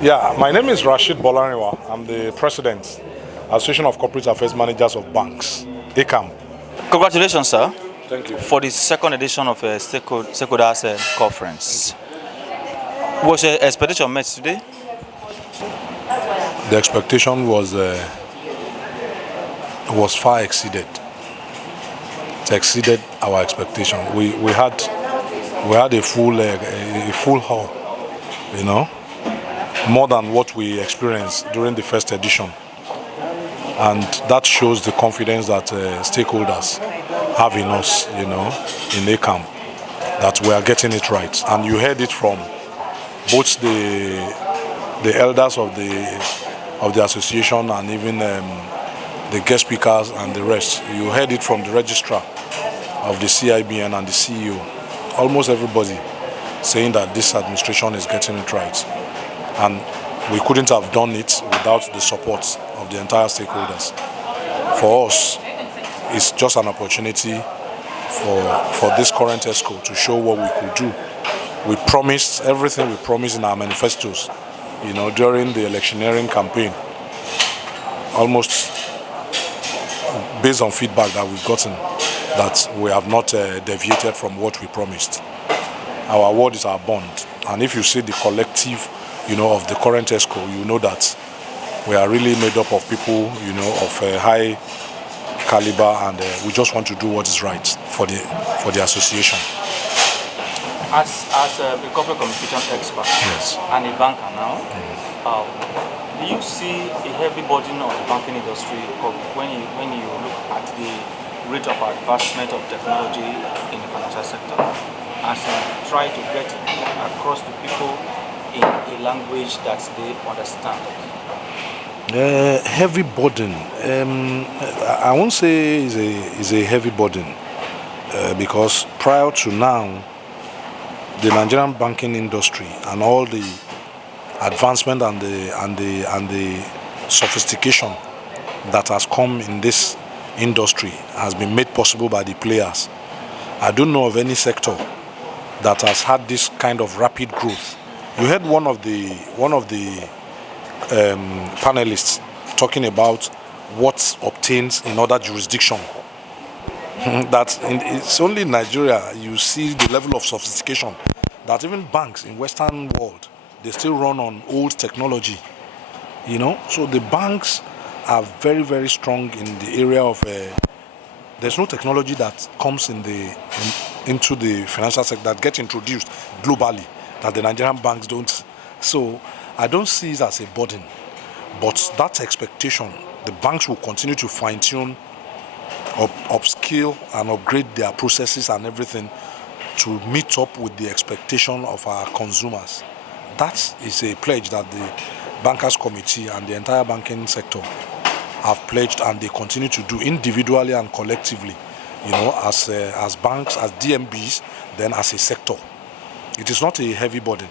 Yeah, my name is Rasheed Bolarinwa. I'm the president, Association of Corporate Affairs Managers of Banks, ACAMB. Congratulations, sir, Thank you. for the second edition of a stakeholders conference. Was your expectation met today? The expectation was far exceeded. It exceeded our expectation. We had a full hall, you know, more than what we experienced during the first edition, and that shows the confidence that stakeholders have in us, in ACAMB, that we are getting it right. And you heard it from both the elders of the association and even the guest speakers and the rest. You heard it from the registrar of the CIBN and the CEO. Almost everybody saying that this administration is getting it right. And we couldn't have done it without the support of the entire stakeholders. For us, it's just an opportunity for this current ESCO to show what we could do. We promised everything we promised in our manifestos, during the electioneering campaign, almost based on feedback that we've gotten, that we have not deviated from what we promised. Our word is our bond. And if you see the collective, of the current ESCO, you know that we are really made up of people, of high caliber, and we just want to do what is right for the association. As a corporate communication expert, Yes. And a banker now, do you see a heavy burden on the banking industry when you look at the rate of advancement of technology in the financial sector, as try to get across to people in a language that they understand? Heavy burden. I won't say is a heavy burden because prior to now, the Nigerian banking industry and all the advancement and the sophistication that has come in this industry has been made possible by the players. I don't know of any sector that has had this kind of rapid growth. You heard one of the panelists talking about what obtains in other jurisdiction. It's only in Nigeria you see the level of sophistication that even banks in Western world, they still run on old technology. So the banks are very, very strong in the area of there's no technology that comes into the financial sector that gets introduced globally that the Nigerian banks don't. So I don't see it as a burden, but that expectation, the banks will continue to fine-tune, upskill and upgrade their processes and everything to meet up with the expectation of our consumers. That is a pledge that the Bankers Committee and the entire banking sector have pledged, and they continue to do individually and collectively, as banks, as DMBs, then as a sector. It is not a heavy burden.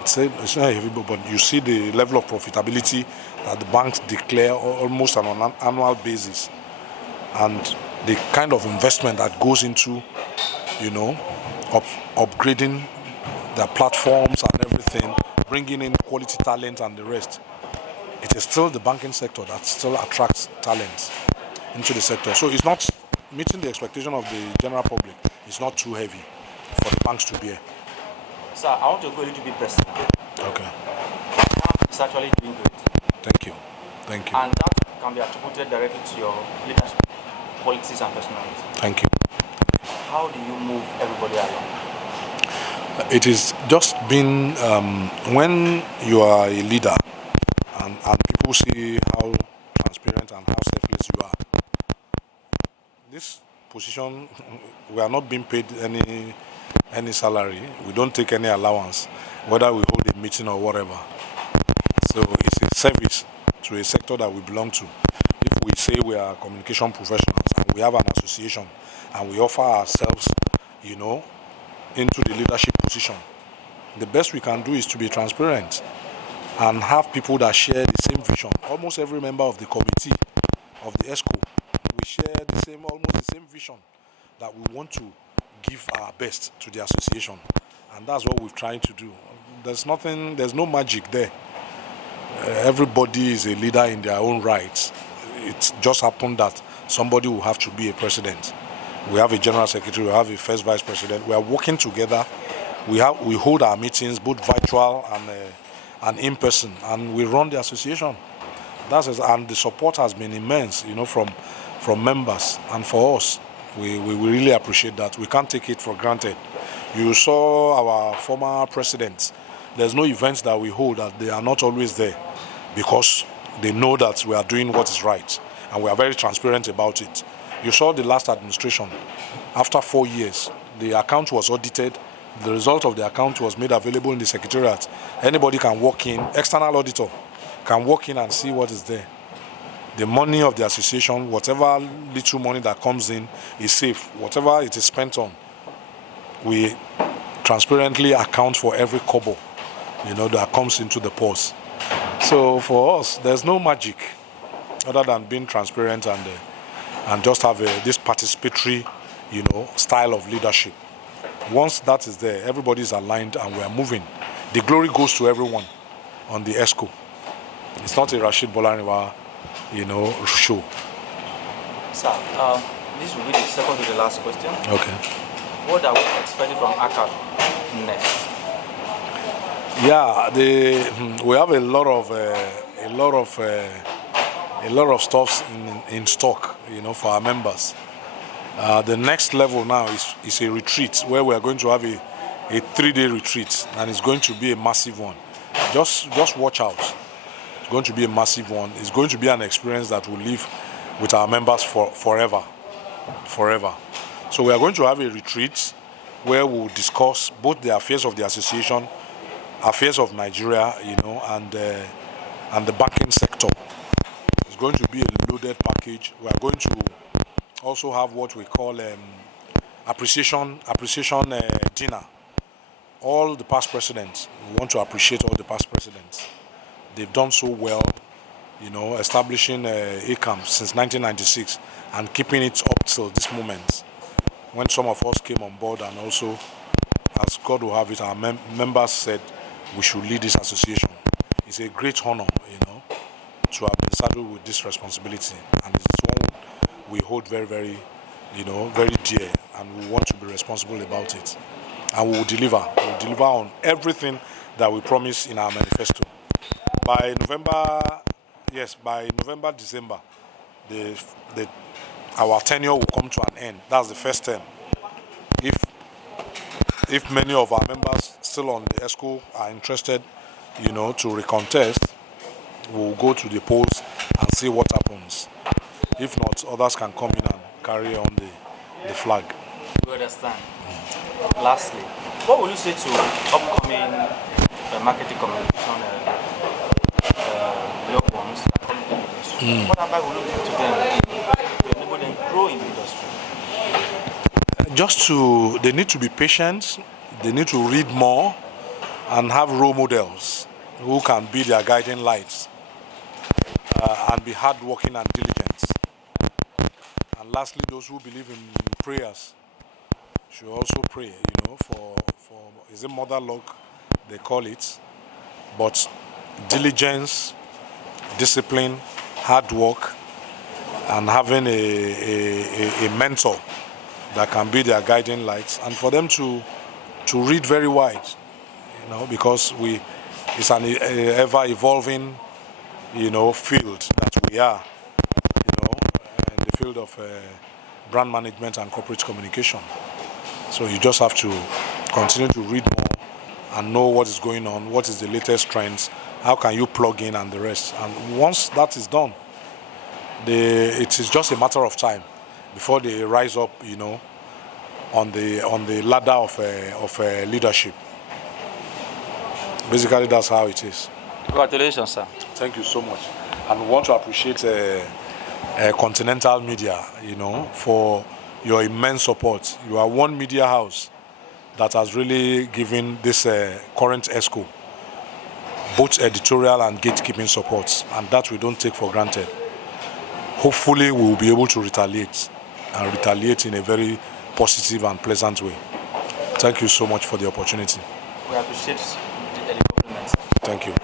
It's not a heavy burden. You see the level of profitability that the banks declare almost on an annual basis, and the kind of investment that goes into, upgrading their platforms and everything, bringing in quality talent and the rest. It is still the banking sector that still attracts talent into the sector. So it's not meeting the expectation of the general public. It's not too heavy for the banks to bear. Sir, I want to go a little bit personal. Okay. ACAMB is actually doing great. Thank you. And that can be attributed directly to your leadership, policies, and personality. Thank you. How do you move everybody along? It is just been when you are a leader and people see how transparent and how selfless you are. This position, we are not being paid any salary. We don't take any allowance, whether we hold a meeting or whatever. So it's a service to a sector that we belong to. If we say we are communication professionals and we have an association and we offer ourselves, into the leadership position, the best we can do is to be transparent and have people that share the same vision. Almost every member of the committee of the ESCO, we share almost the same vision, that we want to give our best to the association, and that's what we're trying to do. There's no magic there. Everybody is a leader in their own rights. It just happened that somebody will have to be a president. We have a general secretary, we have a first vice president. We are working together. We hold our meetings both virtual and in person, and we run the association. And the support has been immense, from members and for us. We really appreciate that. We can't take it for granted. You saw our former presidents. There's no events that we hold that they are not always there, because they know that we are doing what is right, and we are very transparent about it. You saw the last administration. After 4 years, the account was audited. The result of the account was made available in the secretariat. Anybody can walk in, external auditor can walk in and see what is there. The money of the association, whatever little money that comes in, is safe. Whatever it is spent on, we transparently account for every kobo, that comes into the purse. So for us, there's no magic other than being transparent and just have this participatory, style of leadership. Once that is there, everybody is aligned and we are moving. The glory goes to everyone on the ESCO. It's not a Rasheed Bolarinwa, show. Sir, this will be the second to the last question. Okay. What are we expecting from ACAMB next? Yeah, we have a lot of stuff in stock, for our members. The next level now is a retreat where we are going to have a 3-day retreat, and it's going to be a massive one. Just watch out. It's going to be a massive one. It's going to be an experience that will live with our members forever. So we are going to have a retreat where we'll discuss both the affairs of the association, affairs of Nigeria, and the banking sector. It's going to be a loaded package. We are going to also have what we call appreciation dinner. All the past presidents, we want to appreciate all the past presidents. They've done so well, establishing ACAMB since 1996 and keeping it up till this moment. When some of us came on board, and also, as God will have it, our members said we should lead this association. It's a great honor, to have been saddled with this responsibility, and it's one we hold very, very, very dear, and we want to be responsible about it. And we will deliver. We will deliver on everything that we promise in our manifesto. By November, December, our tenure will come to an end. That's the first term. If many of our members still on the ESCO are interested, to recontest, we'll go to the polls and see what happens. If not, others can come in and carry on the flag. We understand. Lastly, what will you say to upcoming marketing communication young ones that come into the industry? What advice will you give to them to enable them grow in the industry? They need to be patient, they need to read more, and have role models who can be their guiding lights, and be hardworking and diligent. And lastly, those who believe in prayers should also pray, for is it mother luck they call it, but diligence, discipline, hard work, and having a mentor that can be their guiding lights, and for them to read very wide, because it's an ever evolving, field that we are, in the field of brand management and corporate communication. So you just have to continue to read more and know what is going on, what is the latest trends, how can you plug in, and the rest. And once that is done, it is just a matter of time before they rise up, on the ladder of leadership. Basically, that's how it is. Congratulations, sir. Thank you so much. And we want to appreciate Continental Media, for your immense support. You are one media house that has really given this current ESCO both editorial and gatekeeping supports, and that we don't take for granted. Hopefully, we will be able to retaliate in a very positive and pleasant way. Thank you so much for the opportunity. We appreciate the compliments. Thank you.